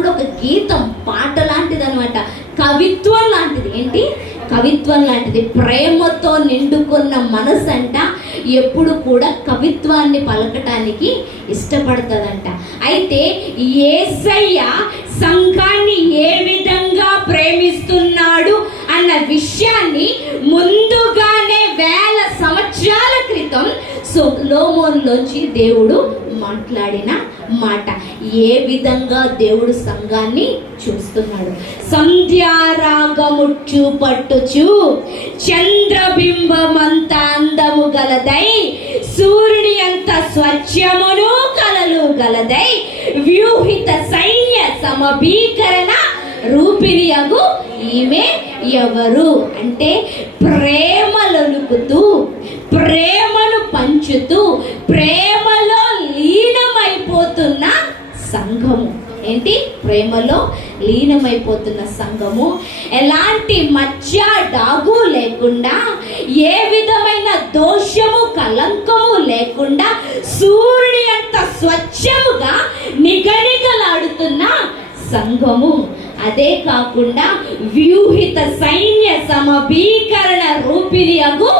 కూడా ఒక గీతం, పాట లాంటిది అనమాట, కవిత్వం లాంటిది. ఏంటి? కవిత్వం లాంటిది. ప్రేమతో నిండుకున్న మనసు అంట ఎప్పుడు కూడా కవిత్వాన్ని పలకటానికి ఇష్టపడుతుందంట. అయితే యేసయ్య సంఘాన్ని ఏ విధంగా ప్రేమిస్తున్నాడు అన్న విషయాన్ని ముందుగానే వేల సంవత్సరాల క్రితం సొలొమోనులోంచి దేవుడు మాట్లాడిన మాట. ఏ విధంగా దేవుడు సంఘాన్ని చూస్తున్నాడు. సంధ్యారాగముచ్చు పట్టుచు చంద్రబింబమంత అందము గలదై, సూర్యుని అంత స్వచ్ఛమును కలలు గలదై, వ్యూహిత సైన్య సమభీకరణ రూపిణియగు ఈమె ఎవరు అంటే, ప్రేమలొలుకుతూ, ప్రేమను పంచుతూ, ప్రేమలో లీనమైపోతున్న సంఘము. ఏంటి? ప్రేమలో లీనమైపోతున్న సంఘము. ఎలాంటి మచ్చ డాగు లేకుండా, ఏ విధమైన దోషము కలంకము లేకుండా, సూర్యుడి అంత స్వచ్ఛముగా నిగనిగలాడుతున్న సంఘము. అదే కాకుండా వ్యూహిత సైన్య సమభీకరణ రూపిణియగు